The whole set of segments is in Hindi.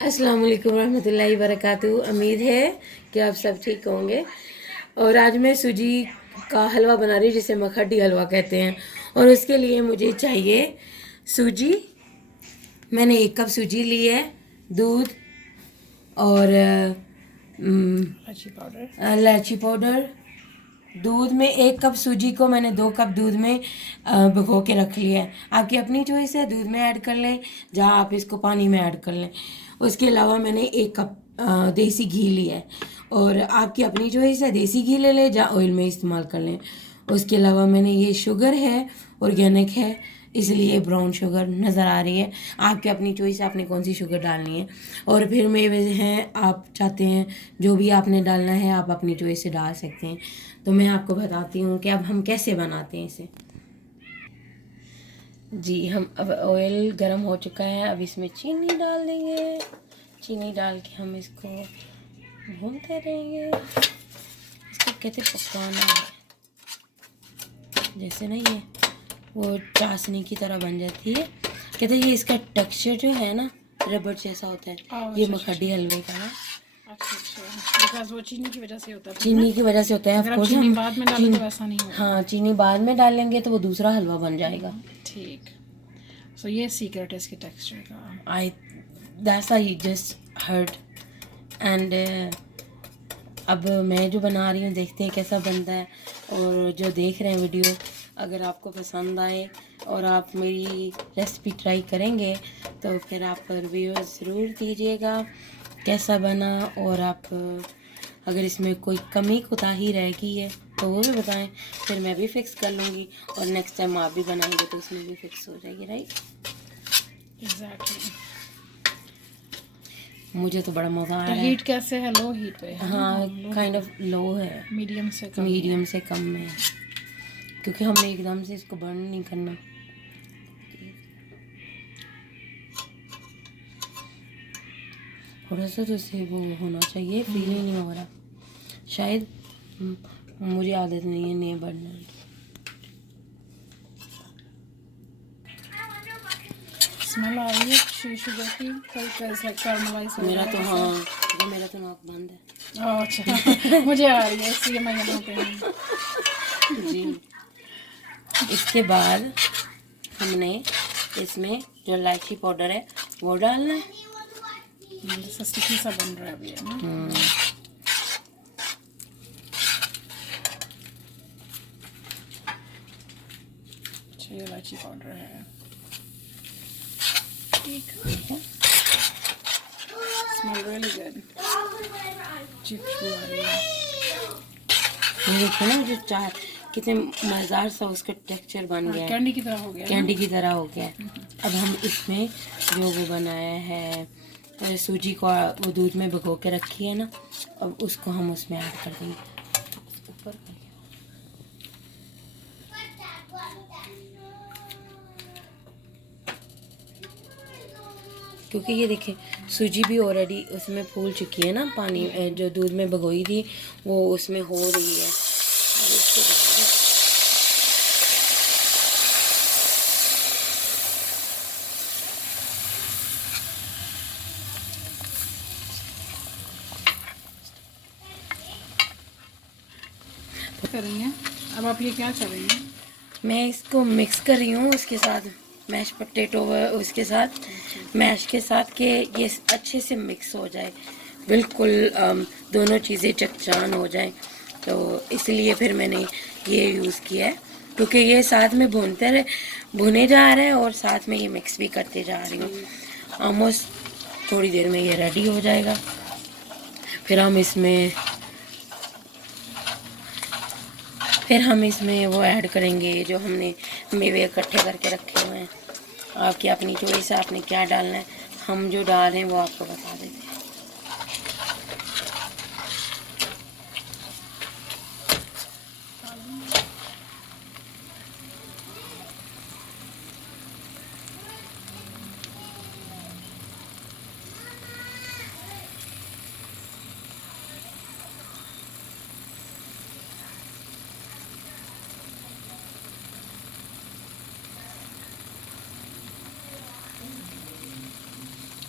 अस्सलाम वालेकुम रहमतुल्लाहि वबरकातुहू। उम्मीद है कि आप सब ठीक होंगे। और आज मैं सूजी का हलवा बना रही हूँ जिसे मखड्डी हलवा कहते हैं। और उसके लिए मुझे चाहिए सूजी। मैंने 1 कप सूजी ली है, दूध और इलायची पाउडर। दूध में 1 कप सूजी को मैंने 2 कप दूध में भिगो के रख लिया है। आपकी अपनी चॉइस है, दूध में ऐड कर लें जहाँ आप इसको पानी में ऐड कर लें। उसके अलावा मैंने 1 कप देसी घी लिया है और आपकी अपनी चॉइस है, देसी घी ले लें या ऑयल में इस्तेमाल कर लें। उसके अलावा मैंने ये शुगर है, ऑर्गेनिक है इसलिए ब्राउन शुगर नज़र आ रही है। आपकी अपनी चॉइस है, आपने कौन सी शुगर डालनी है। और फिर मेवे हैं, आप चाहते हैं जो भी आपने डालना है आप अपनी चॉइस से डाल सकते हैं। तो मैं आपको बताती हूँ कि अब हम कैसे बनाते हैं इसे। जी, हम अब ऑयल गर्म हो चुका है, अब इसमें चीनी डाल देंगे। चीनी डाल के हम इसको भूनते रहेंगे। इसको कहते पकाना है, जैसे ना ये वो चाशनी की तरह बन जाती है। कहते ये इसका टेक्सचर जो है ना रबड़ जैसा होता है। ये मखड्डी हलवे का है। बिकॉज़ वो चीनी की वजह से होता है। चीनी की वजह से होता है। अगर चीनी बाद में डालें तो वैसा नहीं होगा। हाँ, चीनी बाद में डालेंगे तो वो दूसरा हलवा बन जाएगा। ठीक। सो ये सीक्रेट है इसके टेक्सचर का। आई जस्ट हर्ड एंड अब मैं जो बना रही हूँ देखते हैं कैसा बनता है। और जो देख रहे हैं वीडियो, अगर आपको पसंद आए और आप मेरी रेसिपी ट्राई करेंगे तो फिर आप रिव्यू ज़रूर दीजिएगा कैसा बना। और आप अगर इसमें कोई कमी कोताही रह गई है तो वो भी बताएं, फिर मैं भी फिक्स कर लूँगी। और नेक्स्ट टाइम आप भी बनाएंगे तो उसमें भी फिक्स हो जाएगी। Right, exactly. मुझे तो बड़ा मज़ा आ रहा है। हीट कैसे है? लो हीट पे है? हाँ, काइंड ऑफ लो है, मीडियम से कम। मीडियम से कम में, क्योंकि हमने एकदम से इसको बर्न नहीं करना। थोड़ा सा तो इसे वो होना चाहिए, फील ही नहीं हो रहा शायद। मुझे आदत नहीं है नहीं बढ़ने की। स्मेल आ रही है शुगर की। कैरमलाइज मेरा तो हाँ, मेरा तो नाक बंद है। अच्छा मुझे आ रही है इसलिए मैं यहाँ पे हूँ। जी, इसके बाद हमने इसमें जो इलायची पाउडर है वो डालना है। जैसा स्टिकी सा बन रहा है अभी, है ना? अच्छा, ये इलायची पाउडर है। ठीक है। Smell really good. चिप्स भी आ रही है। ये देखो ना, जो चाय कितने मज़ेदार सा उसका टेक्सचर बन गया है। कैंडी की तरह हो गया। कैंडी की तरह हो गया है। अब हम इसमें जो वो बनाया है सूजी को वो दूध में भिगो के रखी है ना, अब उसको हम उसमें ऐड कर देंगे। ऊपर क्योंकि ये देखिए सूजी भी ऑलरेडी उसमें फूल चुकी है ना, पानी जो दूध में भिगोई थी वो उसमें हो रही है। और इसके बाद कर रही हैं। अब आप ये क्या कर रही हैं? मैं इसको मिक्स कर रही हूँ उसके साथ मैश पोटैटो, उसके साथ मैश के साथ के ये अच्छे से मिक्स हो जाए, बिल्कुल दोनों चीज़ें चटचान हो जाए। तो इसलिए फिर मैंने ये यूज़ किया है, क्योंकि ये साथ में भुने जा रहे हैं और साथ में ये मिक्स भी करते जा रही हूँ। ऑलमोस्ट थोड़ी देर में ये रेडी हो जाएगा। फिर हम इसमें वो ऐड करेंगे जो हमने मेवे इकट्ठे करके रखे हुए हैं। आपकी अपनी चॉइस है, आपने क्या डालना है। हम जो डाल रहे हैं वो आपको बता देते हैं।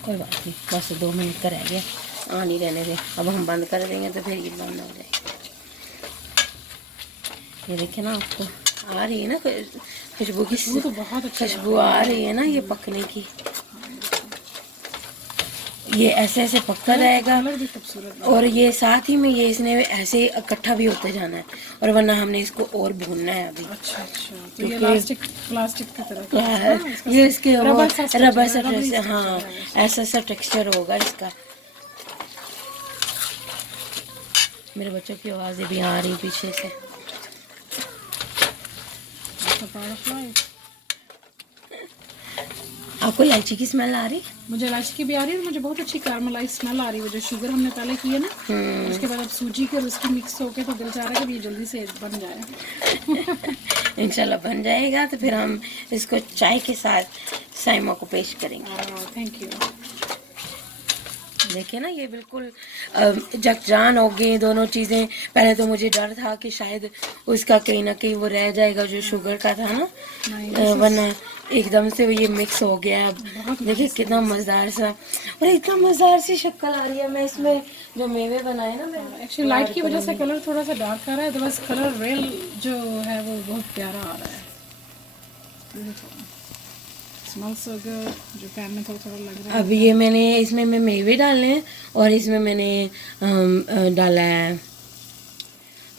कोई बात नहीं, बस 2 मिनट का रह गया। नहीं रहने दे, अब हम बंद कर देंगे तो फिर ये बंद हो जाएगा। ये देखे ना, आपको आ रही है ना खुशबू की, खुशबू तो बहुत अच्छी खुशबू आ रही है ना ये पकने की। ये ऐसे ऐसे पकता रहेगा कलर भी खूबसूरत। और ये साथ ही में ये इसने ऐसे इकट्ठा भी होते जाना है, और वरना हमने इसको और भूनना है अभी। अच्छा अच्छा, तो ये प्लास्टिक की तरह हाँ, ये इसके रबर सा टेक्सचर, हाँ ऐसा सा टेक्सचर होगा इसका। मेरे बच्चों की आवाज़ें भी आ रही पीछे से। आपको इलायची की स्मेल आ रही? मुझे इलायची की भी आ रही है, मुझे बहुत अच्छी कैरमलाइज स्मेल आ रही है। वो जो शुगर हमने पहले की है ना, उसके बाद अब सूजी के और उसकी मिक्स होके तो दिल चाह रहा है कि ये जल्दी से बन जाए। इंशाल्लाह बन जाएगा तो फिर हम इसको चाय के साथ साइमा को पेश करेंगे। Thank you. देखिए ना, ये बिल्कुल जगजान हो गई दोनों चीज़ें। पहले तो मुझे डर था कि शायद उसका कहीं ना कहीं वो रह जाएगा जो शुगर का था ना, वरना एकदम से ये मिक्स हो गया। अब देखिए कितना मज़ेदार सा, और इतना मज़ेदार सी शक्ल आ रही है। मैं इसमें जो मेवे बनाए ना, मैं एक्चुअली लाइट की वजह से कलर थोड़ा सा डार्क आ रहा है, तो बस कलर रियल जो है वो बहुत प्यारा आ रहा है। स्मेल सो गुड, जो पैन में थोड़ा थोड़ा लग रहा है। अब ये मैंने इसमें मैं मेवे डालने हैं, और इसमें मैंने डाला है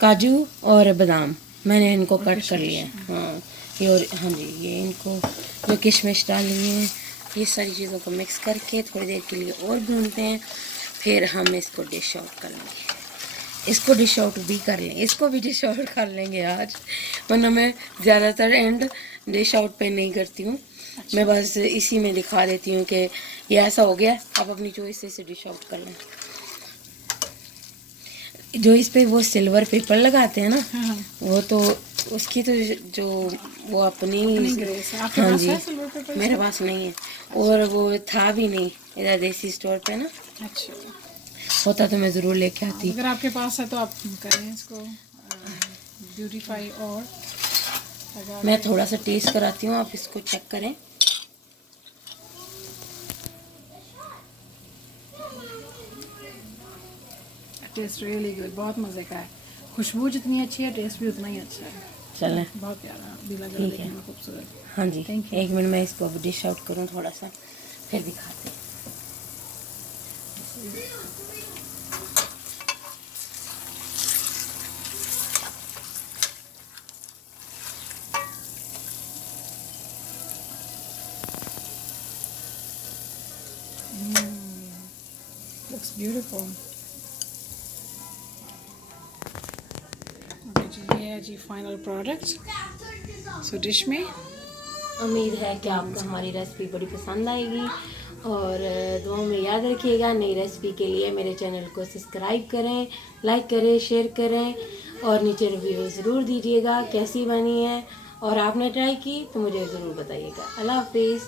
काजू और बादाम। मैंने इनको कट कर लिया है। हाँ ये, और हाँ जी, ये इनको जो किशमिश डाली है, ये सारी चीज़ों को मिक्स करके थोड़ी देर के लिए और भूनते हैं। फिर हम इसको डिश आउट कर लेंगे। इसको डिश आउट भी कर लेंगे, इसको भी डिश आउट कर लेंगे आज, वरना मैं ज़्यादातर एंड डिश आउट पे नहीं करती हूँ। मैं बस इसी में दिखा देती हूँ कि ये ऐसा हो गया, आप अपनी चॉइस से इसे डिश आउट कर लें। जो इस पे वो सिल्वर पेपर लगाते हैं ना, वो तो उसकी तो जो वो अपनी हाँ जी, मेरे पास नहीं है, और वो था भी नहीं इधर देसी स्टोर पे ना। अच्छा, होता तो मैं ज़रूर लेके आती। अगर आपके पास है तो आप करें इसको ब्यूटीफाई। और मैं थोड़ा सा टेस्ट कराती हूँ, आप इसको चेक करें। टेस्ट रियली गुड, बहुत मज़े का है। खुशबू जितनी अच्छी है, टेस्ट भी उतना ही अच्छा है। चलें, बहुत प्यारा भी लग रहा है, देखने में खूबसूरत। हाँ जी, एक मिनट मैं इसको अब डिश आउट करूँ थोड़ा सा, फिर दिखाते हैं। Looks beautiful. ये है जी फाइनल प्रोडक्ट। सो डिश में उम्मीद है कि आपको हमारी रेसिपी बड़ी पसंद आएगी, और दुआओं में याद रखिएगा। नई रेसिपी के लिए मेरे चैनल को सब्सक्राइब करें, लाइक करें, शेयर करें, और नीचे रिव्यू ज़रूर दीजिएगा कैसी बनी है, और आपने ट्राई की तो मुझे ज़रूर बताइएगा। अल्लाह हाफिज़।